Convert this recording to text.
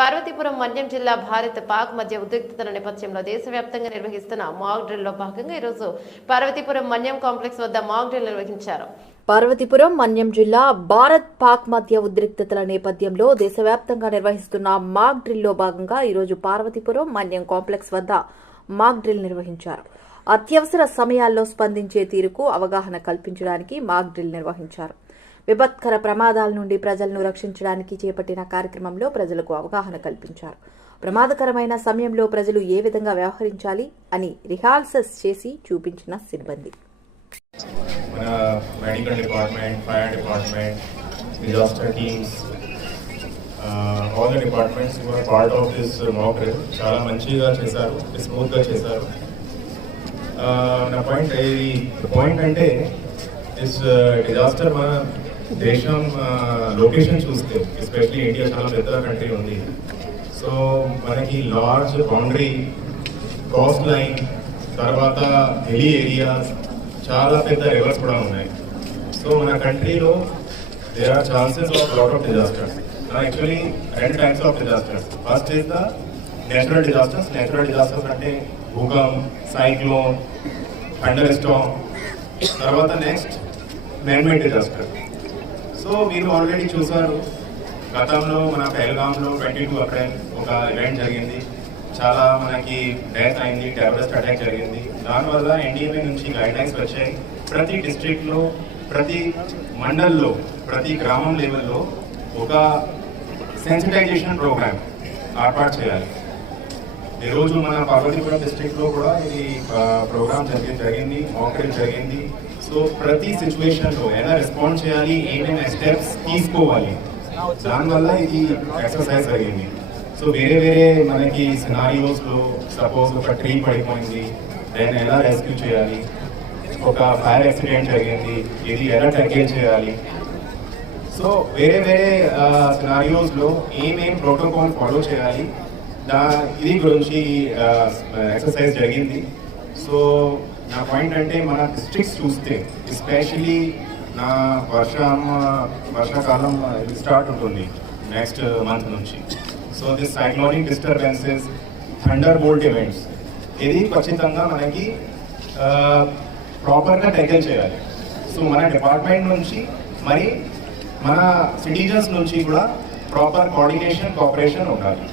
పార్వతీపురం మన్యం జిల్లా భారత్ పాక్ మధ్య ఉద్రిక్తతల నేపథ్యంలో దేశవ్యాప్తంగా నిర్వహిస్తున్న మాక్ డ్రిల్లో భాగంగా ఈరోజు పార్వతీపురం మన్యం కాంప్లెక్స్ వద్ద మాక్ డ్రిల్ నిర్వహించారు. పార్వతీపురం మన్యం జిల్లా భారత్ పాక్ మధ్య ఉద్రిక్తతల నేపథ్యంలో దేశవ్యాప్తంగా నిర్వహిస్తున్న మాక్ డ్రిల్లో భాగంగా ఈరోజు పార్వతీపురం మన్యం కాంప్లెక్స్ వద్ద మాక్ డ్రిల్ నిర్వహించారు. అత్యవసర సమయాల్లో స్పందించే తీరుకు అవగాహన కల్పించడానికి మాక్ డ్రిల్ నిర్వహించారు. విపత్కర ప్రమాదాల నుండి ప్రజలను రక్షించడానికి చేపట్టిన కార్యక్రమంలో ప్రజలకు అవగాహన కల్పించారు. ప్రమాదకరమైన సమయంలో ప్రజలు ఏ విధంగా వ్యవహరించాలి అని రిహార్సల్స్ చేసి చూపించిన సిబ్బంది. మన medical department, fire department, disaster teams, all the departments were part of this mock drill. చాలా మంచిగా చేశారు, స్మూత్గా చేశారు. నా పాయింట్ అంటే దిస్ డిజాస్టర్ మన దేశం లొకేషన్ చూస్తే, ఎస్పెషలీ ఇండియా చాలా పెద్ద కంట్రీ ఉంది. సో మనకి లార్జ్ బౌండరీ, కోస్ట్ లైన్, తర్వాత హిల్లీ ఏరియాస్, చాలా పెద్ద రివర్స్ కూడా ఉన్నాయి. సో మన కంట్రీలో there are chances of lot of disasters. Actually రెండు types of disasters. First is the natural disasters. Natural disasters అంటే భూకంపం, సైక్లోన్, థండర్ స్టార్మ్. తర్వాత నెక్స్ట్ మ్యాన్‌మేడ్ డిజాస్టర్. సో మీరు ఆల్రెడీ చూసారు, గతంలో మన పెహల్గాంలో 22 ఏప్రిల్ ఒక ఈవెంట్ జరిగింది. చాలా మనకి డెత్ అయింది, టెర్రరిస్ట్ అటాక్ జరిగింది. దానివల్ల ఎన్డీఎంఏ నుంచి గైడ్లైన్స్ వచ్చాయి. ప్రతి డిస్ట్రిక్ట్లో, ప్రతి మండల్లో, ప్రతి గ్రామం లెవెల్లో ఒక సెన్సిటైజేషన్ ప్రోగ్రామ్ ఏర్పాటు చేయాలి. ఈరోజు మన పార్వతీపురం డిస్ట్రిక్ట్లో కూడా ఇది ప్రోగ్రామ్ జరిగింది, మాక్ డ్రిల్ జరిగింది. సో ప్రతి సిచ్యువేషన్లో ఎలా రెస్పాండ్ చేయాలి, ఏమేమి స్టెప్స్ తీసుకోవాలి, దానివల్ల ఇది ఎక్సర్సైజ్ జరిగింది. సో వేరే మనకి సినారియోస్లో సపోజ్ ఒక ట్రీ పడిపోయింది, దాన్ని ఎలా రెస్క్యూ చేయాలి, ఒక ఫైర్ యాక్సిడెంట్ జరిగింది, ఇది ఎలా ట్యాకిల్ చేయాలి. సో వేరే సినారియోస్లో ఏమేమి ప్రోటోకాల్ ఫాలో చేయాలి, ఇది గురించి ఎక్సర్సైజ్ జరిగింది. సో నా పాయింట్ అంటే మన డిస్ట్రిక్ట్స్ చూస్తే, ఎస్పెషలీ నా వర్షాకాలం స్టార్ట్ ఉంటుంది నెక్స్ట్ మంత్ నుంచి. So this cyclonic disturbances, thunder bolt events, ఇది ఖచ్చితంగా మనకి ప్రాపర్గా ట్యాకిల్ చేయాలి. సో మన డిపార్ట్మెంట్ నుంచి మరి మన సిటిజన్స్ నుంచి కూడా ప్రాపర్ కోఆర్డినేషన్, కోఆపరేషన్ ఉండాలి.